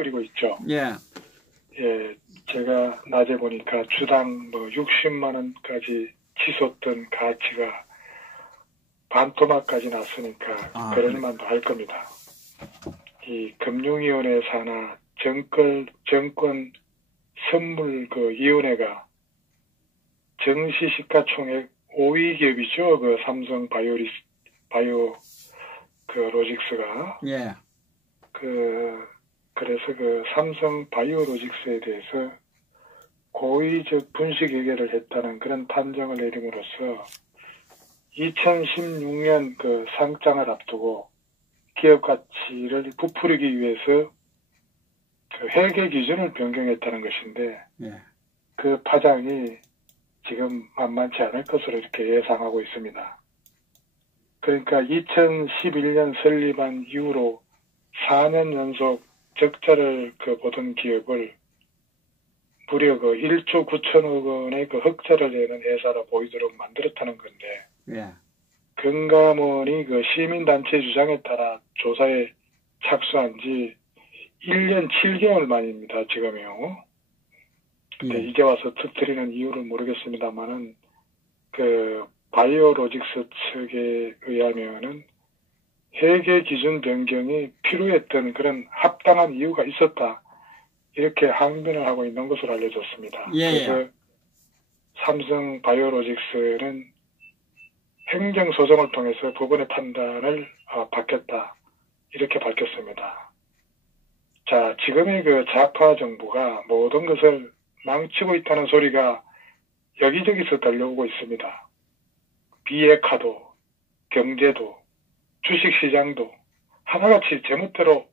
뿌리고 있죠. 예. 예, 제가 낮에 보니까 주당 뭐 60만 원까지 치솟던 가치가 반토막까지 났으니까 그럴만도 할 겁니다. 이 금융위원회 산하 정권 선물 그 위원회가 정시 시가총액 5위 기업이죠. 그 삼성 바이오 그 로직스가. 예. 그래서 그 삼성 바이오 로직스에 대해서 고의적 분식 회계를 했다는 그런 판정을 내림으로써 2016년 그 상장을 앞두고 기업 가치를 부풀리기 위해서 그 회계 기준을 변경했다는 것인데 예. 그 파장이 지금 만만치 않을 것으로 이렇게 예상하고 있습니다. 그러니까 2011년 설립한 이후로 4년 연속 적자를 보던 기업을 무려 1조 9천억 원의 흑자를 내는 회사로 보이도록 만들었다는 건데, 예. 금감원이 시민단체 주장에 따라 조사에 착수한 지 1년 7개월 만입니다, 지금요. 근데 이제 와서 터뜨리는 이유를 모르겠습니다만은, 바이오로직스 측에 의하면은 회계 기준 변경이 필요했던 그런 합당한 이유가 있었다. 이렇게 항변을 하고 있는 것으로 알려졌습니다. 예. 그래서 삼성 바이오로직스는 행정소송을 통해서 법원의 판단을 받겠다. 이렇게 밝혔습니다. 자, 지금의 좌파 정부가 모든 것을 망치고 있다는 소리가 여기저기서 들려오고 있습니다. 비핵화도, 경제도, 주식시장도 하나같이 제멋대로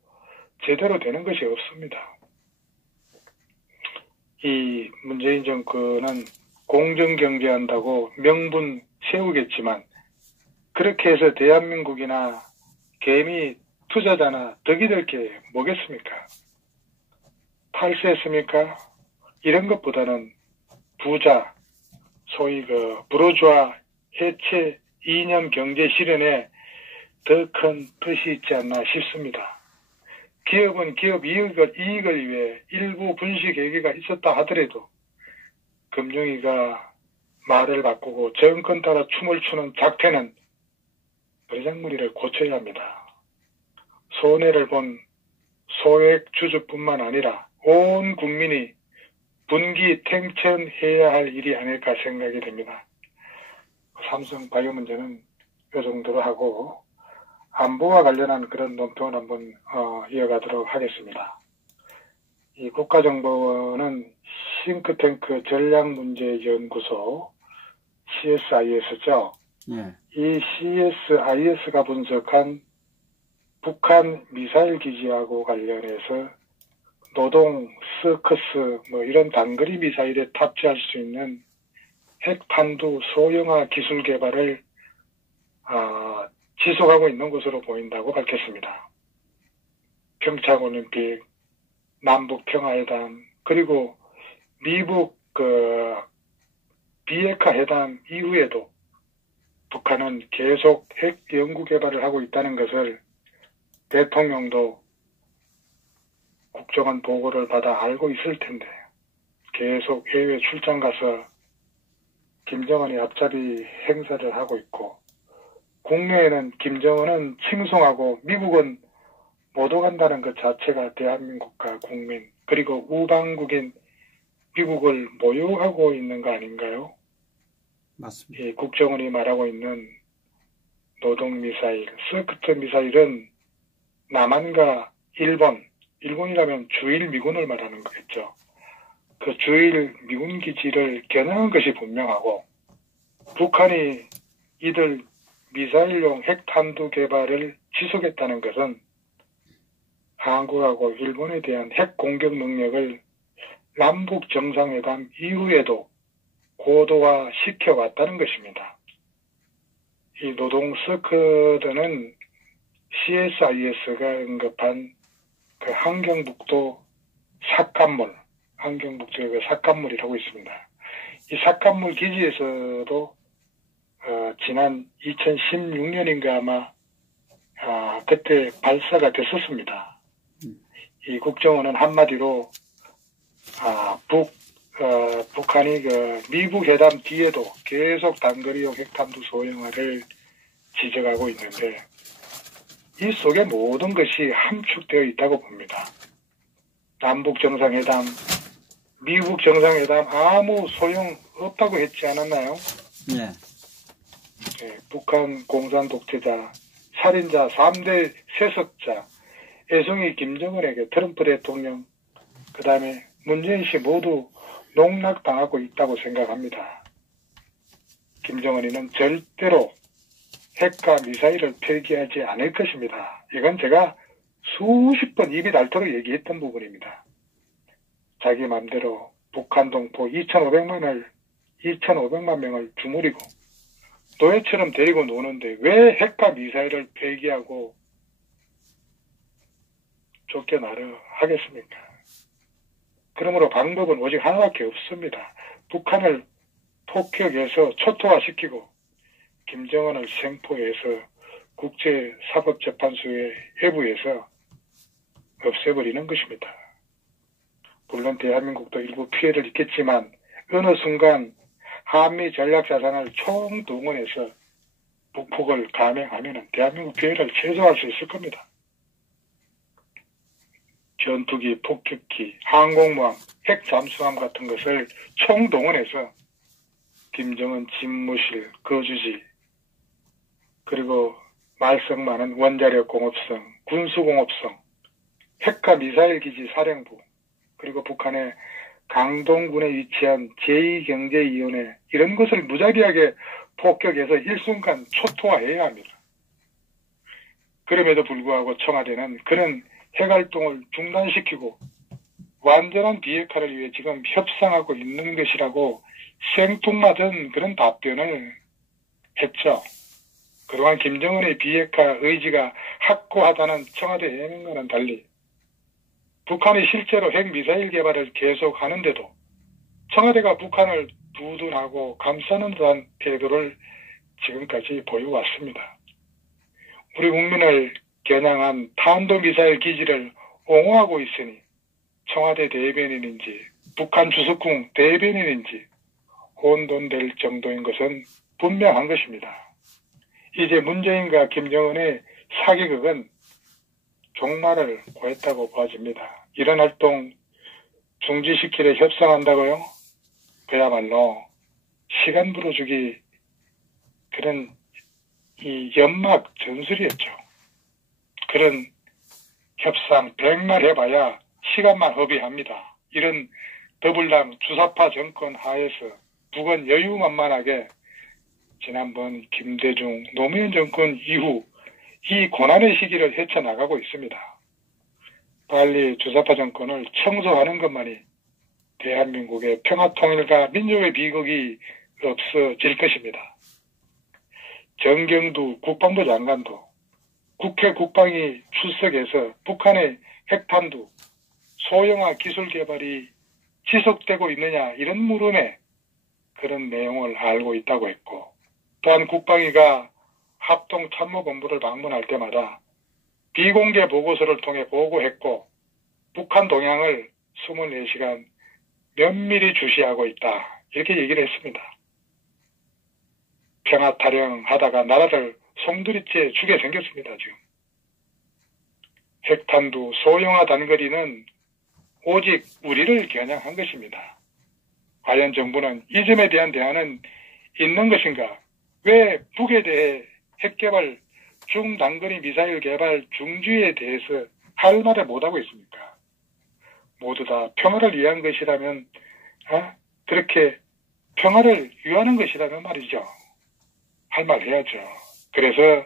제대로 되는 것이 없습니다. 이 문재인 정권은 공정경제한다고 명분 세우겠지만 그렇게 해서 대한민국이나 개미 투자자나 덕이 될 게 뭐겠습니까? 탈세했습니까? 이런 것보다는 부자, 소위 부르주아 해체 이념 경제 실현에 더 큰 뜻이 있지 않나 싶습니다. 기업은 기업 이익을 위해 일부 분식 회계가 있었다 하더라도 금융위가 말을 바꾸고 정권 따라 춤을 추는 작태는 버르장머리를 고쳐야 합니다. 손해를 본 소액 주주뿐만 아니라 온 국민이 분기탱천해야 할 일이 아닐까 생각이 됩니다. 삼성 바이오 문제는 이 정도로 하고 안보와 관련한 그런 논평을 한번 이어가도록 하겠습니다. 이 국가정보원은 싱크탱크 전략문제연구소 CSIS죠. 예. 이 CSIS가 분석한 북한 미사일 기지하고 관련해서 노동, 서커스 이런 단거리 미사일에 탑재할 수 있는 핵탄두 소형화 기술 개발을 지속하고 있는 것으로 보인다고 밝혔습니다. 평창올림픽, 남북평화회담, 그리고 미국 비핵화 회담 이후에도 북한은 계속 핵 연구 개발을 하고 있다는 것을 대통령도 국정원 보고를 받아 알고 있을 텐데 계속 해외 출장 가서 김정은이 앞잡이 행사를 하고 있고 국내에는 김정은은 칭송하고 미국은 못 오간다는 것 자체가 대한민국과 국민 그리고 우방국인 미국을 모욕하고 있는 거 아닌가요? 맞습니다. 이 국정원이 말하고 있는 노동미사일, 스커트 미사일은 남한과 일본이라면 주일 미군을 말하는 거겠죠. 그 주일 미군 기지를 겨냥한 것이 분명하고 북한이 이들 미사일용 핵탄두 개발을 지속했다는 것은 한국하고 일본에 대한 핵 공격 능력을 남북 정상회담 이후에도 고도화 시켜왔다는 것입니다. 이 노동 서커드는 CSIS가 언급한 함경북도 삭간물, 함경북도의 삭간물이라고 있습니다. 이 삭간물 기지에서도 지난 2016년인가 아마 그때 발사가 됐었습니다. 이 국정원은 한마디로 북한이 그 미국 회담 뒤에도 계속 단거리용 핵탄두 소형화를 지적하고 있는데 이 속에 모든 것이 함축되어 있다고 봅니다. 남북 정상회담, 미국 정상회담 아무 소용 없다고 했지 않았나요? 예. 네, 북한 공산 독재자, 살인자, 3대 세습자, 애송이 김정은에게 트럼프 대통령, 그 다음에 문재인 씨 모두 농락당하고 있다고 생각합니다. 김정은이는 절대로 핵과 미사일을 폐기하지 않을 것입니다. 이건 제가 수십 번 입이 닳도록 얘기했던 부분입니다. 자기 맘대로 북한 동포 2,500만 명을 주무리고 노예처럼 데리고 노는데 왜 핵과 미사일을 폐기하고 쫓겨나려 하겠습니까? 그러므로 방법은 오직 하나밖에 없습니다. 북한을 폭격해서 초토화시키고 김정은을 생포해서 국제사법재판소에 회부해서 없애버리는 것입니다. 물론 대한민국도 일부 피해를 입겠지만 어느 순간 한미 전략자산을 총동원해서 북폭을 감행하면 대한민국 피해를 최소화할 수 있을 겁니다. 전투기, 폭격기, 항공모함, 핵잠수함 같은 것을 총동원해서 김정은 집무실, 거주지, 그리고 말썽 많은 원자력 공업성, 군수공업성, 핵과 미사일 기지 사령부, 그리고 북한의 강동군에 위치한 제2경제위원회 이런 것을 무자비하게 폭격해서 일순간 초토화해야 합니다. 그럼에도 불구하고 청와대는 그런 핵활동을 중단시키고 완전한 비핵화를 위해 지금 협상하고 있는 것이라고 생뚱맞은 그런 답변을 했죠. 그동안 김정은의 비핵화 의지가 확고하다는 청와대 해명과는 달리 북한이 실제로 핵미사일 개발을 계속하는데도 청와대가 북한을 두둔하고 감싸는 듯한 태도를 지금까지 보여왔습니다. 우리 국민을 겨냥한 탄도미사일 기지를 옹호하고 있으니 청와대 대변인인지 북한 주석궁 대변인인지 혼돈될 정도인 것은 분명한 것입니다. 이제 문재인과 김정은의 사기극은 종말을 보였다고 보아집니다. 이런 활동 중지시키려 협상한다고요? 그야말로 시간 불어주기 그런 이 연막 전술이었죠. 그런 협상 100날 해봐야 시간만 허비합니다. 이런 더블당 주사파 정권 하에서 북은 여유만만하게 지난번 김대중 노무현 정권 이후 이 고난의 시기를 헤쳐나가고 있습니다. 빨리 주사파 정권을 청소하는 것만이 대한민국의 평화통일과 민족의 비극이 없어질 것입니다. 정경두 국방부 장관도 국회 국방위 출석해서 북한의 핵탄두, 소형화 기술 개발이 지속되고 있느냐 이런 물음에 그런 내용을 알고 있다고 했고 또한 국방위가 합동참모본부를 방문할 때마다 비공개 보고서를 통해 보고했고 북한 동향을 24시간 면밀히 주시하고 있다. 이렇게 얘기를 했습니다. 평화 타령하다가 나라를 송두리째 주게 생겼습니다. 지금. 핵탄두 소형화 단거리는 오직 우리를 겨냥한 것입니다. 과연 정부는 이 점에 대한 대안은 있는 것인가? 왜 북에 대해 핵개발, 중단거리 미사일 개발 중지에 대해서 할 말을 못하고 있습니까? 모두 다 평화를 위한 것이라면 그렇게 평화를 위하는 것이라면 말이죠. 할 말 해야죠. 그래서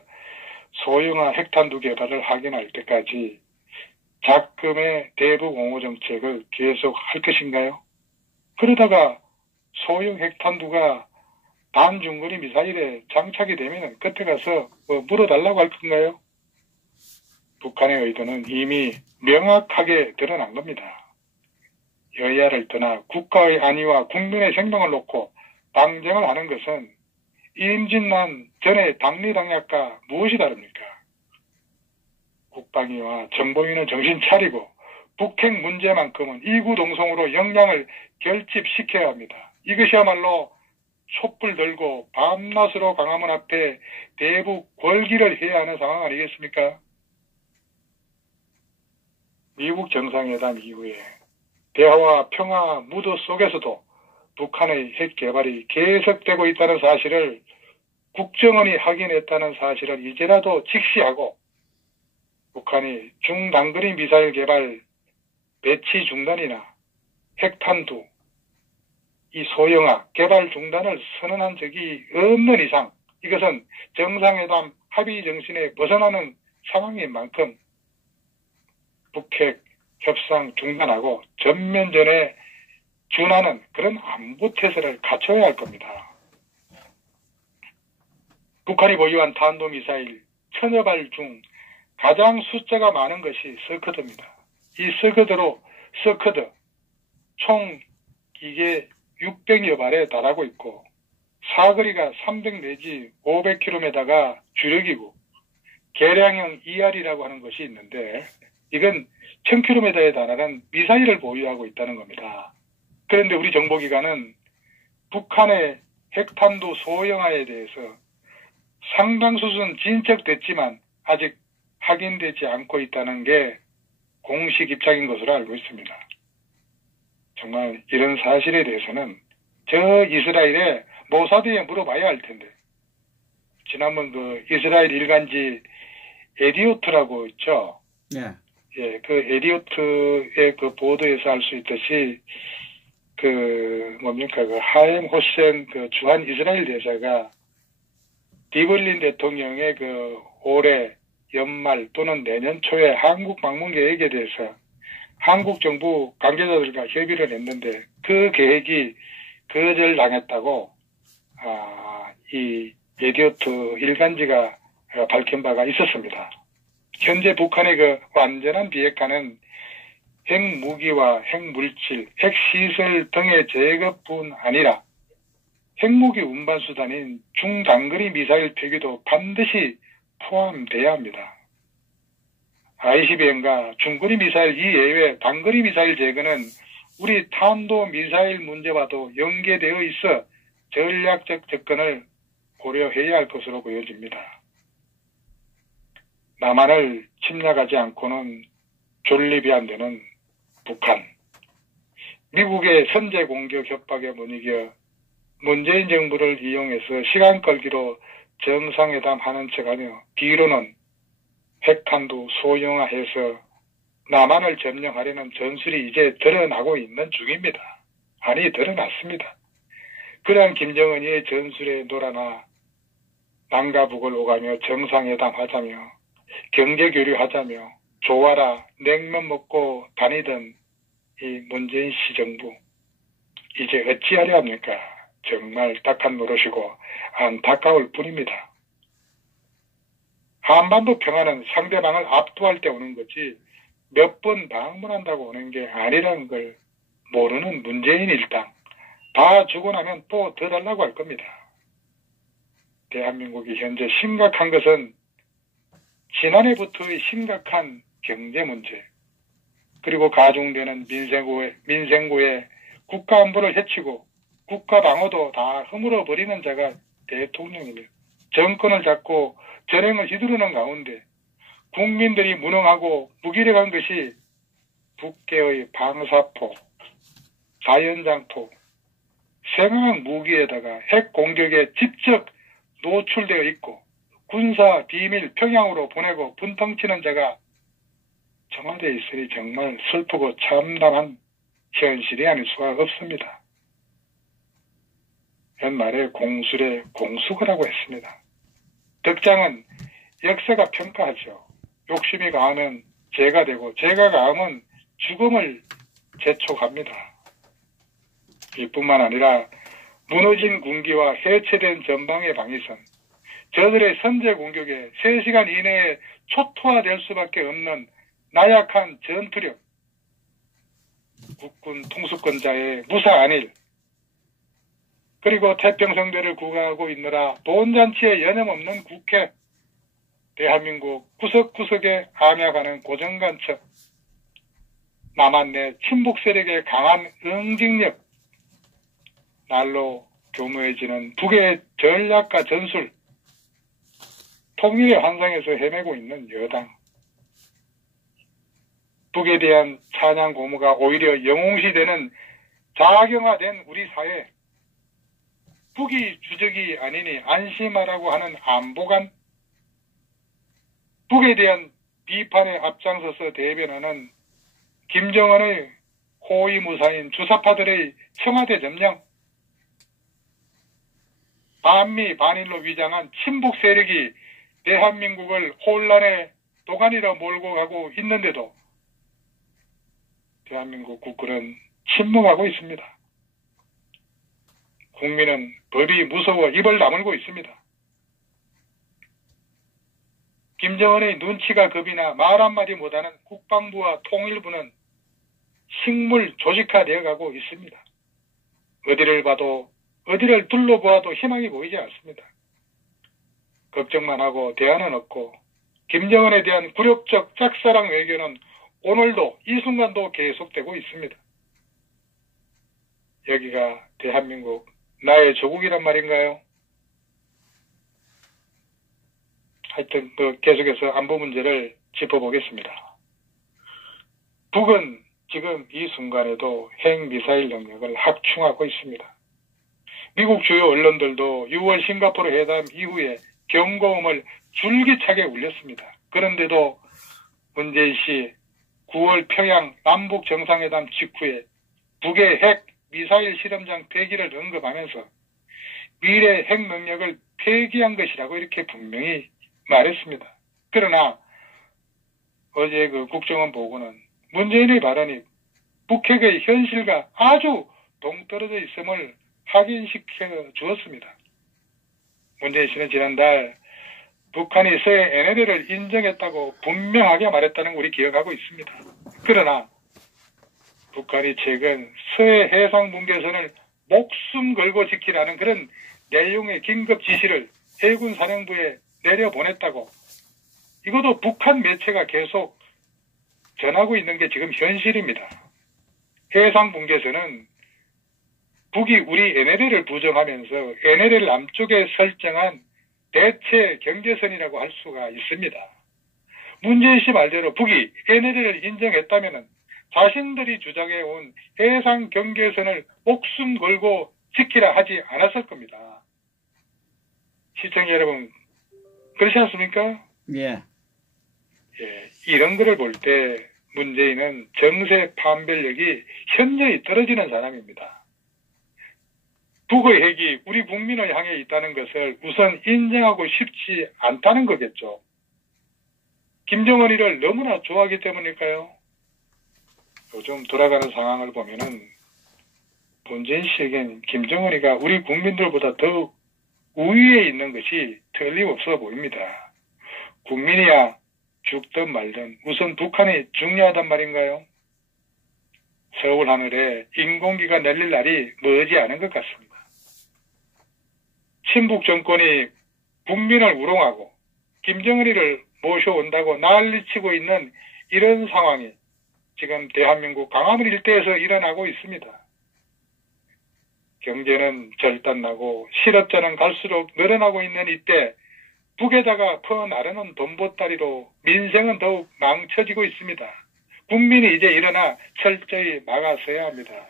소형화 핵탄두 개발을 확인할 때까지 작금의 대북 옹호 정책을 계속 할 것인가요? 그러다가 소형 핵탄두가 반중거리 미사일에 장착이 되면 끝에 가서 물어달라고 할 건가요? 북한의 의도는 이미 명확하게 드러난 겁니다. 여야를 떠나 국가의 안위와 국민의 생명을 놓고 당정을 하는 것은 임진란 전의 당리당략과 무엇이 다릅니까? 국방위와 정보위는 정신 차리고 북핵 문제만큼은 이구동성으로 역량을 결집시켜야 합니다. 이것이야말로 촛불 들고 밤낮으로 광화문 앞에 대북 걸기를 해야 하는 상황 아니겠습니까? 미국 정상회담 이후에 대화와 평화 무드 속에서도 북한의 핵 개발이 계속되고 있다는 사실을 국정원이 확인했다는 사실을 이제라도 직시하고 북한이 중단거리 미사일 개발 배치 중단이나 핵탄두, 이 소형화 개발 중단을 선언한 적이 없는 이상 이것은 정상회담 합의 정신에 벗어나는 상황인 만큼 북핵 협상 중단하고 전면전에 준하는 그런 안보 태세를 갖춰야 할 겁니다. 북한이 보유한 탄도미사일 1000여 발 중 가장 숫자가 많은 것이 서커드입니다. 이 서커드 총 이게 600여 발에 달하고 있고 사거리가 300 내지 500km가 주력이고 개량형 ER이라고 하는 것이 있는데 이건 1000km에 달하는 미사일을 보유하고 있다는 겁니다. 그런데 우리 정보기관은 북한의 핵탄두 소형화에 대해서 상당수는 진척됐지만 아직 확인되지 않고 있다는 게 공식 입장인 것으로 알고 있습니다. 정말 이런 사실에 대해서는 저 이스라엘의 모사드에 물어봐야 할 텐데 지난번 그 이스라엘 일간지 에디오트라고 있죠. 네. 예, 그 에디오트의 그 보도에서 알 수 있듯이 그 하엠 호센 그 주한 이스라엘 대사가 디블린 대통령의 그 올해 연말 또는 내년 초에 한국 방문 계획에 대해서 한국 정부 관계자들과 협의를 했는데 그 계획이 거절당했다고 이 에디오트 일간지가 밝힌 바가 있었습니다. 현재 북한의 그 완전한 비핵화는 핵무기와 핵물질, 핵시설 등의 제거뿐 아니라 핵무기 운반수단인 중단거리 미사일 폐기도 반드시 포함돼야 합니다. ICBM과 중거리 미사일 이외의 단거리 미사일 제거는 우리 탄도 미사일 문제와도 연계되어 있어 전략적 접근을 고려해야 할 것으로 보여집니다. 남한을 침략하지 않고는 존립이 안 되는 북한. 미국의 선제 공격 협박에 못 이겨 문재인 정부를 이용해서 시간 끌기로 정상회담 하는 척하며 뒤로는 핵탄두 소형화해서 남한을 점령하려는 전술이 이제 드러나고 있는 중입니다. 아니 드러났습니다. 그러한 김정은이의 전술에 놀아나 남과 북을 오가며 정상회담 하자며 경제교류하자며 좋아라 냉면 먹고 다니던 이 문재인 씨 정부 이제 어찌하려 합니까? 정말 딱한 노릇이고 안타까울 뿐입니다. 한반도 평화는 상대방을 압도할 때 오는 거지 몇 번 방문한다고 오는 게 아니라는 걸 모르는 문재인 일당 다 주고 나면 또 더 달라고 할 겁니다. 대한민국이 현재 심각한 것은 지난해부터의 심각한 경제 문제 그리고 가중되는 민생고에 국가 안보를 해치고 국가 방어도 다 허물어 버리는 자가 대통령이며 정권을 잡고 전행을 휘두르는 가운데 국민들이 무능하고 무기력한 것이 북계의 방사포, 자연장포, 생화학 무기에다가 핵 공격에 직접 노출되어 있고 군사 비밀 평양으로 보내고 분통치는 자가 청와대에 있으니 정말 슬프고 참담한 현실이 아닐 수가 없습니다. 옛말에 공술에 공수거라고 했습니다. 덕장은 역사가 평가하죠. 욕심이 강하면 죄가 되고 죄가 강하면 죽음을 재촉합니다. 이뿐만 아니라 무너진 군기와 해체된 전방의 방위선, 저들의 선제 공격에 3시간 이내에 초토화될 수밖에 없는 나약한 전투력, 국군 통수권자의 무사안일, 그리고 태평성대를 구가하고 있느라 돈잔치에 여념없는 국회, 대한민국 구석구석에 암약하는 고정간첩, 남한 내 친북 세력의 강한 응징력, 날로 교묘해지는 북의 전략과 전술, 통일의 환상에서 헤매고 있는 여당, 북에 대한 찬양 고무가 오히려 영웅시되는 자경화된 우리 사회, 북이 주적이 아니니 안심하라고 하는 안보관, 북에 대한 비판에 앞장서서 대변하는 김정은의 호위무사인 주사파들의 청와대 점령, 반미 반일로 위장한 친북 세력이 대한민국을 혼란의 도가니로 몰고 가고 있는데도 대한민국 국군은 침묵하고 있습니다. 국민은 법이 무서워 입을 다물고 있습니다. 김정은의 눈치가 겁이나 말 한마디 못하는 국방부와 통일부는 식물 조직화되어 가고 있습니다. 어디를 둘러보아도 희망이 보이지 않습니다. 걱정만 하고 대안은 없고 김정은에 대한 굴욕적 짝사랑 외교는 오늘도 이 순간도 계속되고 있습니다. 여기가 대한민국 나의 조국이란 말인가요? 하여튼 계속해서 안보 문제를 짚어보겠습니다. 북은 지금 이 순간에도 핵미사일 능력을 확충하고 있습니다. 미국 주요 언론들도 6월 싱가포르 회담 이후에 경고음을 줄기차게 울렸습니다. 그런데도 문재인 씨 9월 평양 남북 정상회담 직후에 북의 핵 미사일 실험장 폐기를 언급하면서 미래 핵 능력을 폐기한 것이라고 이렇게 분명히 말했습니다. 그러나 어제 그 국정원 보고는 문재인의 발언이 북핵의 현실과 아주 동떨어져 있음을 확인시켜 주었습니다. 문재인 씨는 지난달 북한이 서해 NLL을 인정했다고 분명하게 말했다는 걸 우리 기억하고 있습니다. 그러나 북한이 최근 서해 해상 분계선을 목숨 걸고 지키라는 그런 내용의 긴급 지시를 해군 사령부에 내려보냈다고, 이것도 북한 매체가 계속 전하고 있는 게 지금 현실입니다. 해상 분계선은 북이 우리 NLL을 부정하면서 NLL 남쪽에 설정한 대체 경계선이라고 할 수가 있습니다. 문재인 씨 말대로 북이 NLL을 인정했다면 자신들이 주장해온 해상 경계선을 목숨 걸고 지키라 하지 않았을 겁니다. 시청자 여러분, 그렇지 않습니까? 예. 예, 이런 거를 볼 때 문재인은 정세 판별력이 현저히 떨어지는 사람입니다. 북의 핵이 우리 국민을 향해 있다는 것을 우선 인정하고 싶지 않다는 거겠죠. 김정은이를 너무나 좋아하기 때문일까요? 요즘 돌아가는 상황을 보면은 문재인 씨에겐 김정은이가 우리 국민들보다 더욱 우위에 있는 것이 틀림없어 보입니다. 국민이야 죽든 말든 우선 북한이 중요하단 말인가요? 서울 하늘에 인공기가 내릴 날이 머지 않은 것 같습니다. 친북 정권이 국민을 우롱하고 김정은이를 모셔온다고 난리치고 있는 이런 상황이 지금 대한민국 광화문 일대에서 일어나고 있습니다. 경제는 절단나고 실업자는 갈수록 늘어나고 있는 이때 북에다가 퍼나르는 돈보따리로 민생은 더욱 망쳐지고 있습니다. 국민이 이제 일어나 철저히 막아서야 합니다.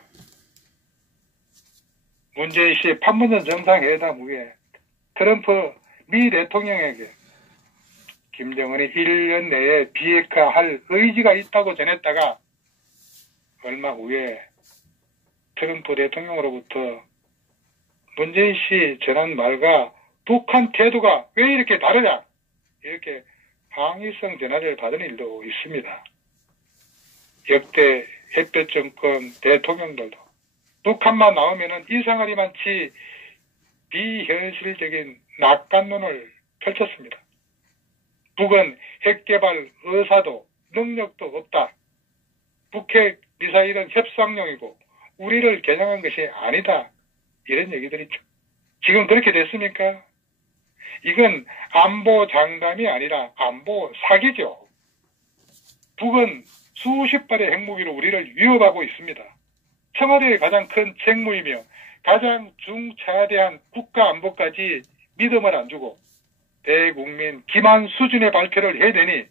문재인 씨 판문점 정상회담 후에 트럼프 미 대통령에게 김정은이 1년 내에 비핵화할 의지가 있다고 전했다가 얼마 후에 트럼프 대통령으로부터 문재인 씨 전한 말과 북한 태도가 왜 이렇게 다르냐, 이렇게 항의성 전화를 받은 일도 있습니다. 역대 햇볕 정권 대통령들도 북한만 나오면은 이상하리만치 비현실적인 낙관론을 펼쳤습니다. 북은 핵개발 의사도 능력도 없다. 북핵 미사일은 협상용이고 우리를 겨냥한 것이 아니다. 이런 얘기들이 지금 그렇게 됐습니까? 이건 안보 장담이 아니라 안보 사기죠. 북은 수십 발의 핵무기로 우리를 위협하고 있습니다. 청와대의 가장 큰 책무이며 가장 중차대한 국가안보까지 믿음을 안 주고 대국민 기만 수준의 발표를 해대니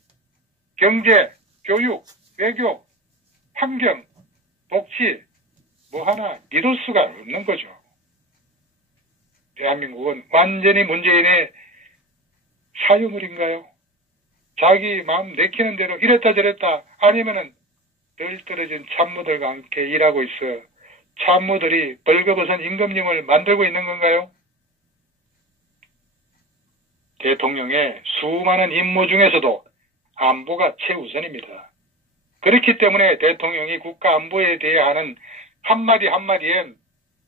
경제, 교육, 외교, 환경, 복지 뭐 하나 믿을 수가 없는 거죠. 대한민국은 완전히 문재인의 사유물인가요? 자기 마음 내키는 대로 이랬다 저랬다 아니면은 늘 떨어진 참모들과 함께 일하고 있어 참모들이 벌거벗은 임금님을 만들고 있는 건가요? 대통령의 수많은 임무 중에서도 안보가 최우선입니다. 그렇기 때문에 대통령이 국가 안보에 대해 하는 한마디 한마디엔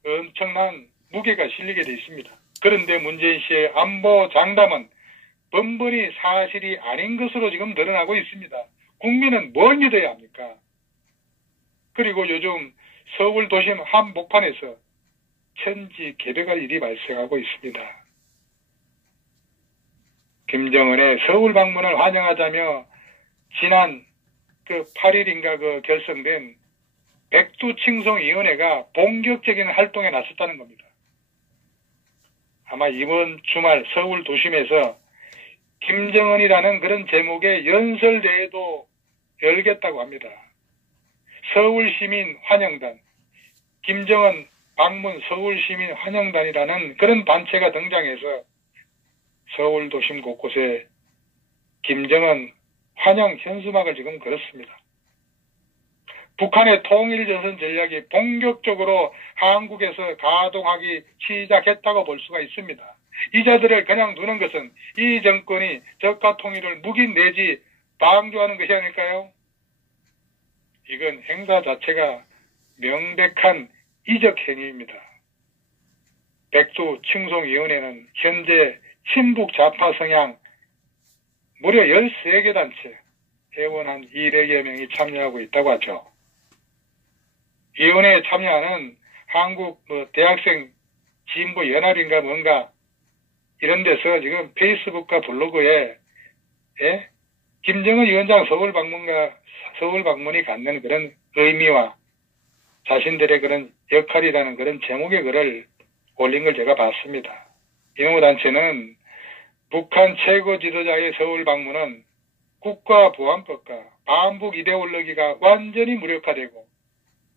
엄청난 무게가 실리게 되어 있습니다. 그런데 문재인 씨의 안보 장담은 번번이 사실이 아닌 것으로 지금 드러나고 있습니다. 국민은 뭘 믿어야 합니까? 그리고 요즘 서울 도심 한복판에서 천지개벽할 일이 발생하고 있습니다. 김정은의 서울 방문을 환영하자며 지난 8일인가 결성된 백두칭송위원회가 본격적인 활동에 나섰다는 겁니다. 아마 이번 주말 서울 도심에서 김정은이라는 그런 제목의 연설대회도 열겠다고 합니다. 서울시민 환영단, 김정은 방문 서울시민 환영단이라는 그런 단체가 등장해서 서울 도심 곳곳에 김정은 환영 현수막을 지금 걸었습니다. 북한의 통일전선 전략이 본격적으로 한국에서 가동하기 시작했다고 볼 수가 있습니다. 이 자들을 그냥 두는 것은 이 정권이 적가 통일을 묵인 내지 방조하는 것이 아닐까요? 이건 행사 자체가 명백한 이적 행위입니다. 백두칭송위원회는 현재 친북 좌파 성향 무려 13개 단체 회원 한 200여 명이 참여하고 있다고 하죠. 위원회에 참여하는 한국 대학생 진보 연합인가 뭔가 이런 데서 지금 페이스북과 블로그에 김정은 위원장 서울 방문이 갖는 그런 의미와 자신들의 그런 역할이라는 그런 제목의 글을 올린 걸 제가 봤습니다. 이놈의 단체는 북한 최고 지도자의 서울 방문은 국가보안법과 반북 이데올로기가 완전히 무력화되고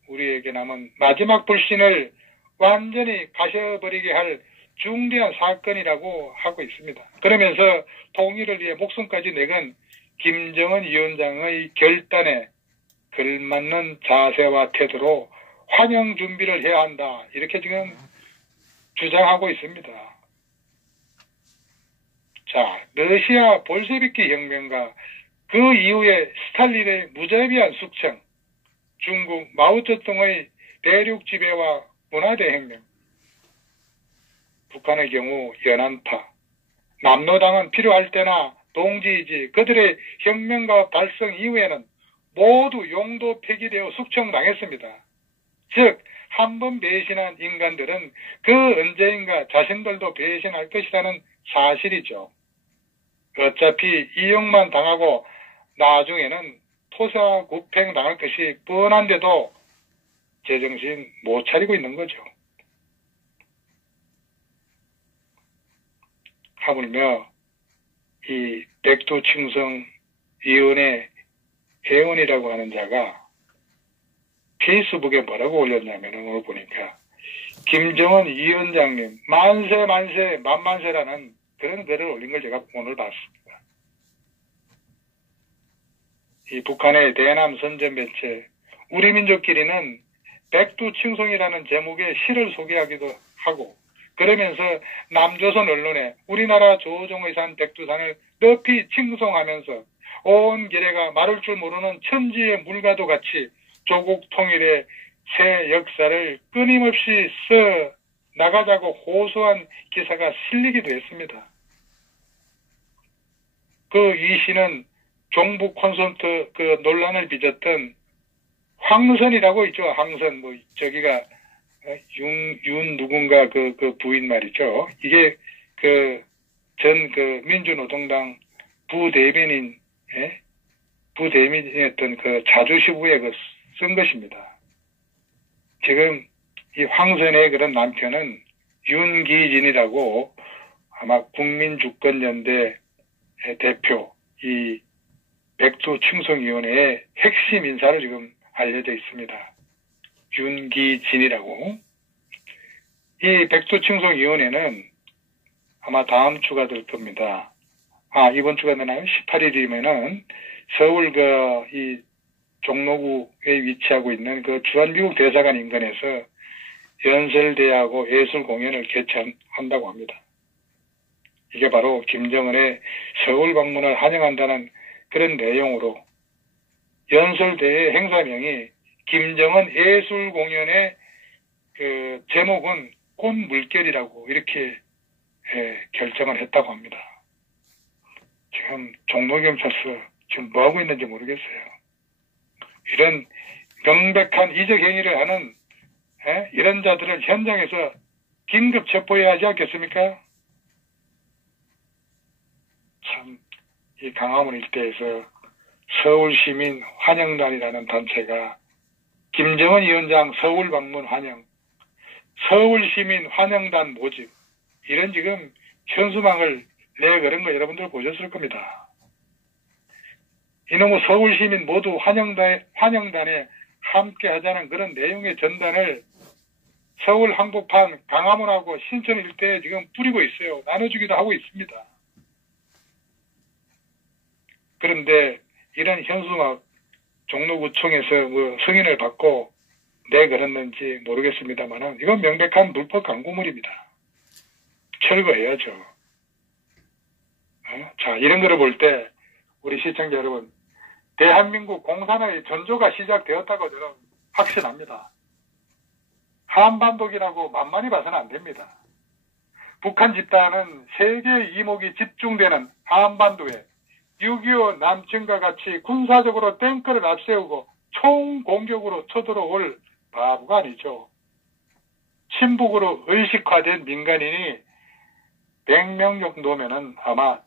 우리에게 남은 마지막 불신을 완전히 가셔버리게 할 중대한 사건이라고 하고 있습니다. 그러면서 통일을 위해 목숨까지 내건 김정은 위원장의 결단에 걸맞는 자세와 태도로 환영 준비를 해야 한다. 이렇게 지금 주장하고 있습니다. 자, 러시아 볼셰비키 혁명과 그 이후에 스탈린의 무자비한 숙청, 중국 마오쩌둥의 대륙 지배와 문화대혁명, 북한의 경우 연안파, 남로당은 필요할 때나 동지이지 그들의 혁명과 발성 이후에는 모두 용도 폐기되어 숙청당했습니다. 즉, 한 번 배신한 인간들은 그 언제인가 자신들도 배신할 것이라는 사실이죠. 어차피 이용만 당하고 나중에는 토사구팽 당할 것이 뻔한데도 제정신 못 차리고 있는 거죠. 하물며 이 백두칭송위원회 회원이라고 하는 자가 페이스북에 뭐라고 올렸냐면 오늘 보니까 김정은 위원장님 만세 만세 만만세라는 그런 글을 올린 걸 제가 오늘 봤습니다. 이 북한의 대남 선전 매체 우리 민족끼리는 백두칭송이라는 제목의 시를 소개하기도 하고 그러면서 남조선 언론에 우리나라 조종의산 백두산을 높이 칭송하면서 온 길에가 마를 줄 모르는 천지의 물과도 같이 조국 통일의 새 역사를 끊임없이 써 나가자고 호소한 기사가 실리기도 했습니다. 이 시는 종북 콘서트 논란을 빚었던 황선이라고 있죠. 황선, 저기가, 윤 누군가 그 부인 말이죠. 이게 전 민주노동당 부대변인, 부대미였던 그 자주시부에 쓴 것입니다. 지금 이 황선의 그런 남편은 윤기진이라고 아마 국민주권연대 대표, 이 백두충성위원회의 핵심 인사로 지금 알려져 있습니다. 윤기진이라고. 이 백두충성위원회는 아마 다음 주가 될 겁니다. 이번 주가 되나요? 18일이면은 서울 이 종로구에 위치하고 있는 그 주한미국 대사관 인근에서 연설대회하고 예술공연을 개최한다고 합니다. 이게 바로 김정은의 서울 방문을 환영한다는 그런 내용으로 연설대회 행사명이 김정은 예술공연의 그 제목은 꽃물결이라고 이렇게 결정을 했다고 합니다. 지금 종로경찰서 지금 뭐하고 있는지 모르겠어요. 이런 명백한 이적 행위를 하는 이런 자들을 현장에서 긴급 체포해야 하지 않겠습니까? 참, 이 강화문 일대에서 서울시민 환영단이라는 단체가 김정은 위원장 서울 방문 환영, 서울시민 환영단 모집, 이런 지금 현수막을 내걸은 거 여러분들 보셨을 겁니다. 이놈의 서울시민 모두 환영단에 함께 하자는 그런 내용의 전단을 서울 한복판 강화문하고 신천 일대에 지금 뿌리고 있어요. 나눠주기도 하고 있습니다. 그런데 이런 현수막 종로구청에서 승인을 받고 내걸었는지 모르겠습니다만 이건 명백한 불법 광고물입니다. 철거해야죠. 자, 이런 거를 볼 때 우리 시청자 여러분, 대한민국 공산의 전조가 시작되었다고 저는 확신합니다. 한반도기라고 만만히 봐서는 안 됩니다. 북한 집단은 세계의 이목이 집중되는 한반도에 6.25 남침과 같이 군사적으로 탱크를 앞세우고 총공격으로 쳐들어올 바보가 아니죠. 친북으로 의식화된 민간인이 100명 정도면은 아마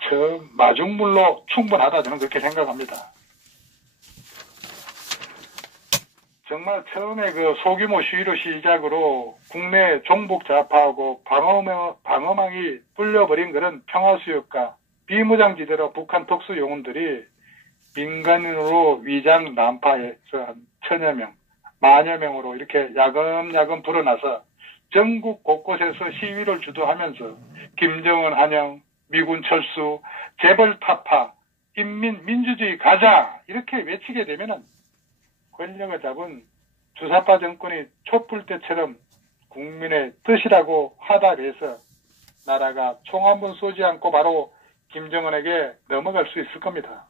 마중물로 충분하다 저는 그렇게 생각합니다. 정말 처음에 그 소규모 시위로 시작으로 국내 종북 좌파하고 방어망이 뚫려버린 그런 평화수역과 비무장지대로 북한 특수요원들이 민간인으로 위장 난파해서 한 1000여 명, 만여 명으로 이렇게 야금야금 불어나서 전국 곳곳에서 시위를 주도하면서 김정은 환영, 미군 철수, 재벌 타파, 민주주의 가자 이렇게 외치게 되면은 권력을 잡은 주사파 정권이 촛불 때처럼 국민의 뜻이라고 화답해서 나라가 총 한 번 쏘지 않고 바로 김정은에게 넘어갈 수 있을 겁니다.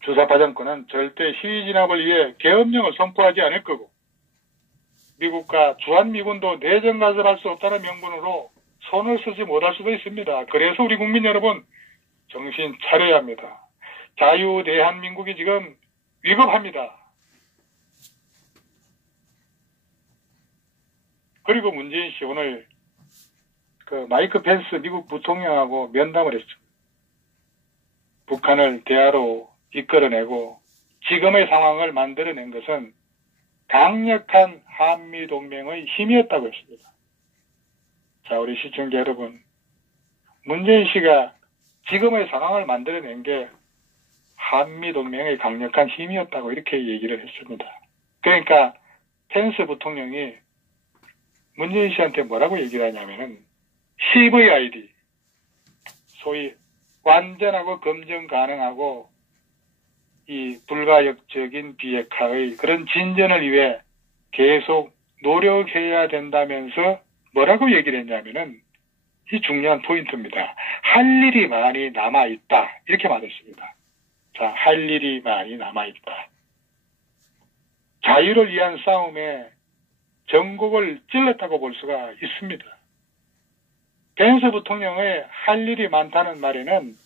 주사파 정권은 절대 시위 진압을 위해 계엄령을 선포하지 않을 거고 미국과 주한미군도 내정 가설할 수 없다는 명분으로 손을 쓰지 못할 수도 있습니다. 그래서 우리 국민 여러분 정신 차려야 합니다. 자유 대한민국이 지금 위급합니다. 그리고 문재인 씨 오늘 그 마이크 펜스 미국 부통령하고 면담을 했죠. 북한을 대화로 이끌어내고 지금의 상황을 만들어낸 것은 강력한 한미동맹의 힘이었다고 했습니다. 자, 우리 시청자 여러분, 문재인 씨가 지금의 상황을 만들어낸 게 한미동맹의 강력한 힘이었다고 이렇게 얘기를 했습니다. 그러니까 펜스 부통령이 문재인 씨한테 뭐라고 얘기를 하냐면은 CVID, 소위 완전하고 검증 가능하고 이 불가역적인 비핵화의 그런 진전을 위해 계속 노력해야 된다면서 뭐라고 얘기를 했냐면은 이 중요한 포인트입니다. 할 일이 많이 남아있다. 이렇게 말했습니다. 자, 할 일이 많이 남아있다. 자유를 위한 싸움에 전국을 찔렀다고 볼 수가 있습니다. 펜스 부통령의 할 일이 많다는 말에는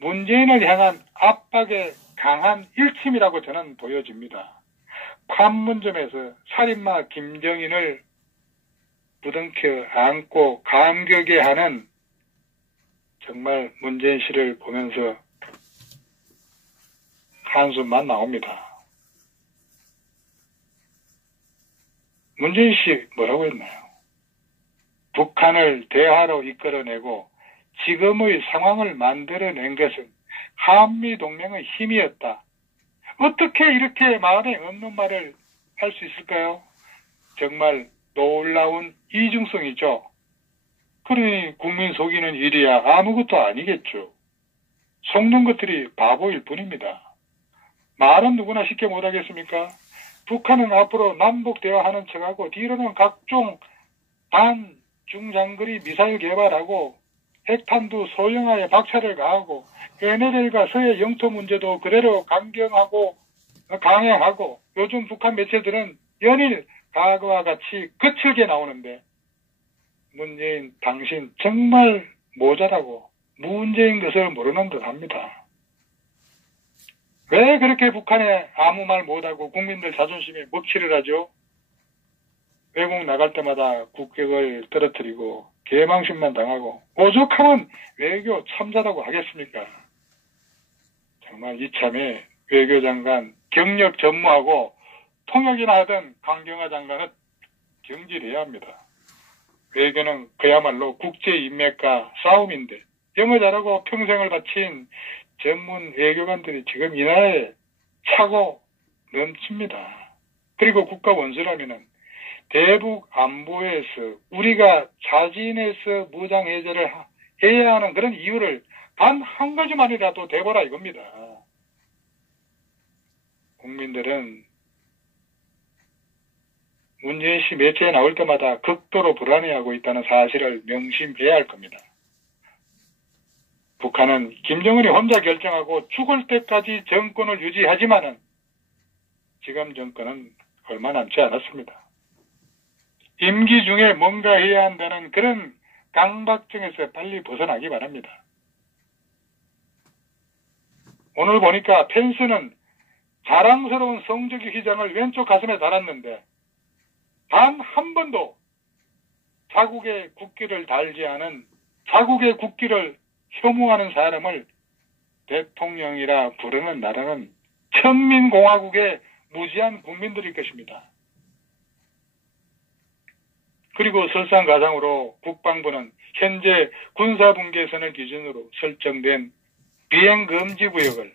문재인을 향한 압박의 강한 일침이라고 저는 보여집니다. 판문점에서 살인마 김정인을 부둥켜 안고 감격해 하는 정말 문재인 씨를 보면서 한숨만 나옵니다. 문재인 씨 뭐라고 했나요? 북한을 대화로 이끌어내고 지금의 상황을 만들어낸 것은 한미동맹의 힘이었다. 어떻게 이렇게 마음에 없는 말을 할 수 있을까요? 정말 놀라운 이중성이죠. 그러니 국민 속이는 일이야 아무것도 아니겠죠. 속는 것들이 바보일 뿐입니다. 말은 누구나 쉽게 못하겠습니까? 북한은 앞으로 남북 대화하는 척하고 뒤로는 각종 단, 중장거리 미사일 개발하고 핵탄두 소형화에 박차를 가하고 NLL과 서해 영토 문제도 그대로 강경하고 강행하고 요즘 북한 매체들은 연일 과거와 같이 거칠게 나오는데 문재인 당신 정말 모자라고 문재인 것을 모르는 듯합니다. 왜 그렇게 북한에 아무 말 못하고 국민들 자존심에 먹칠을 하죠? 외국 나갈 때마다 국격을 떨어뜨리고 개망신만 당하고 오죽하면 외교 참자라고 하겠습니까? 정말 이참에 외교장관 경력 전무하고 통역이나 하던 강경화 장관은 경질해야 합니다. 외교는 그야말로 국제인맥과 싸움인데 영어 잘하고 평생을 바친 전문 외교관들이 지금 이 나라에 차고 넘칩니다. 그리고 국가 원수라면은 대북 안보에서 우리가 자진해서 무장해제를 해야 하는 그런 이유를 단 한 가지만이라도 대보라 이겁니다. 국민들은 문재인 씨 매체에 나올 때마다 극도로 불안해하고 있다는 사실을 명심해야 할 겁니다. 북한은 김정은이 혼자 결정하고 죽을 때까지 정권을 유지하지만은 지금 정권은 얼마 남지 않았습니다. 임기 중에 뭔가 해야 한다는 그런 강박증에서 빨리 벗어나기 바랍니다. 오늘 보니까 펜스는 자랑스러운 성적의 휘장을 왼쪽 가슴에 달았는데 단 한 번도 자국의 국기를 달지 않은 자국의 국기를 혐오하는 사람을 대통령이라 부르는 나라는 천민공화국의 무지한 국민들일 것입니다. 그리고 설상가상으로 국방부는 현재 군사분계선을 기준으로 설정된 비행금지구역을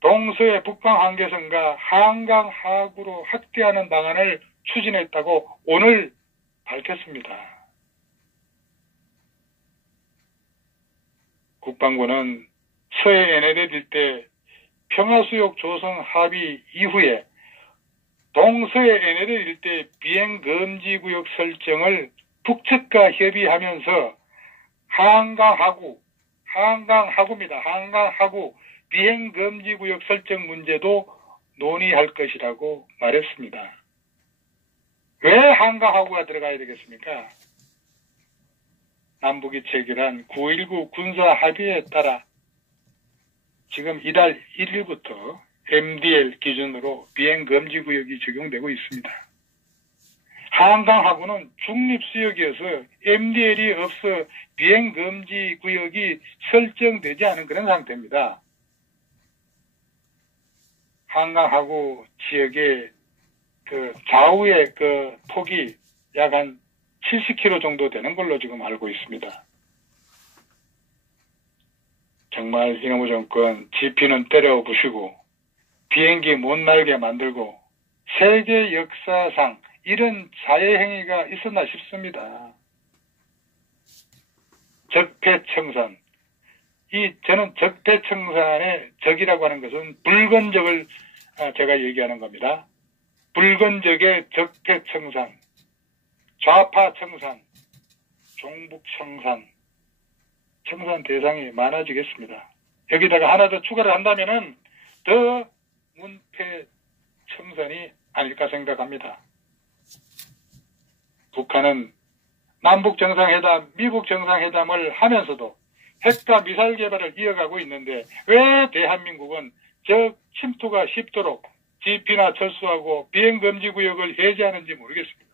동서의 북방 한계선과 한강 하구로 확대하는 방안을 추진했다고 오늘 밝혔습니다. 국방부는 서해 NLL 일대 평화수역 조성 합의 이후에 동서해 NLL 일대 비행금지구역 설정을 북측과 협의하면서 한강하구입니다. 한강하구 비행금지구역 설정 문제도 논의할 것이라고 말했습니다. 왜 한강하구가 들어가야 되겠습니까? 남북이 체결한 9.19 군사합의에 따라 지금 이달 1일부터 MDL 기준으로 비행금지구역이 적용되고 있습니다. 한강하구는 중립수역이어서 MDL이 없어 비행금지구역이 설정되지 않은 그런 상태입니다. 한강하구 지역의 좌우의 폭이 약 한 70km 정도 되는 걸로 지금 알고 있습니다. 정말 이놈의 정권 지피는 때려 부시고 비행기 못 날게 만들고 세계 역사상 이런 자해 행위가 있었나 싶습니다. 적폐청산. 저는 적폐청산의 적이라고 하는 것은 붉은 적을 제가 얘기하는 겁니다. 붉은 적의 적폐청산, 좌파청산, 종북청산, 청산 대상이 많아지겠습니다. 여기다가 하나 더 추가를 한다면은 더 문패청산이 아닐까 생각합니다. 북한은 남북 정상회담, 미국 정상회담을 하면서도 핵과 미사일 개발을 이어가고 있는데 왜 대한민국은 적 침투가 쉽도록 지피나 철수하고 비행금지구역을 해제하는지 모르겠습니다.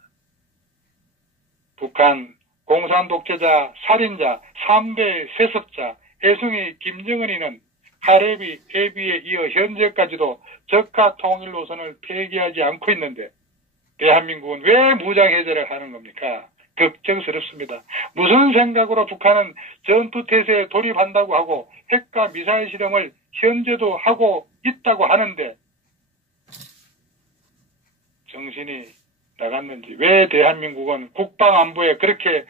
북한 공산 독재자, 살인자, 3대 세습자, 애송이 김정은이는 하레비, 에비에 이어 현재까지도 저가 통일 노선을 폐기하지 않고 있는데 대한민국은 왜 무장해제를 하는 겁니까? 걱정스럽습니다. 무슨 생각으로 북한은 전투태세에 돌입한다고 하고 핵과 미사일 실험을 현재도 하고 있다고 하는데 정신이 나갔는지 왜 대한민국은 국방안보에 그렇게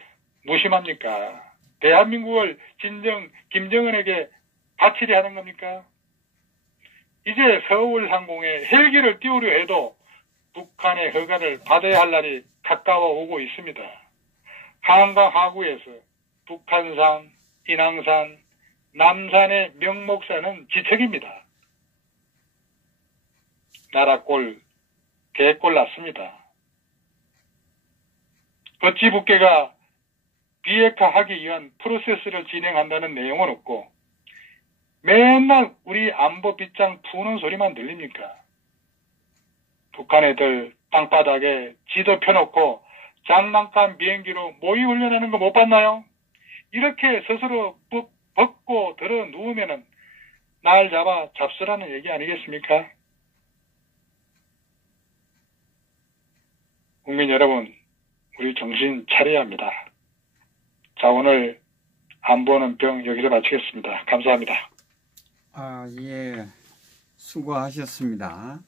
무심합니까? 대한민국을 진정 김정은에게 바치려 하는 겁니까? 이제 서울항공에 헬기를 띄우려 해도 북한의 허가를 받아야 할 날이 가까워 오고 있습니다. 한강 하구에서 북한산, 인왕산, 남산의 명목산은 지척입니다. 나라꼴, 개꼴 났습니다. 어찌 북계가 비핵화하기 위한 프로세스를 진행한다는 내용은 없고 맨날 우리 안보 빗장 푸는 소리만 들립니까? 북한 애들 땅바닥에 지도 펴놓고 장난감 비행기로 모의 훈련하는 거 못 봤나요? 이렇게 스스로 벗고 들어 누우면은 날 잡아 잡수라는 얘기 아니겠습니까? 국민 여러분, 우리 정신 차려야 합니다. 자, 오늘 안보는 병 여기서 마치겠습니다. 감사합니다. 예. 수고하셨습니다.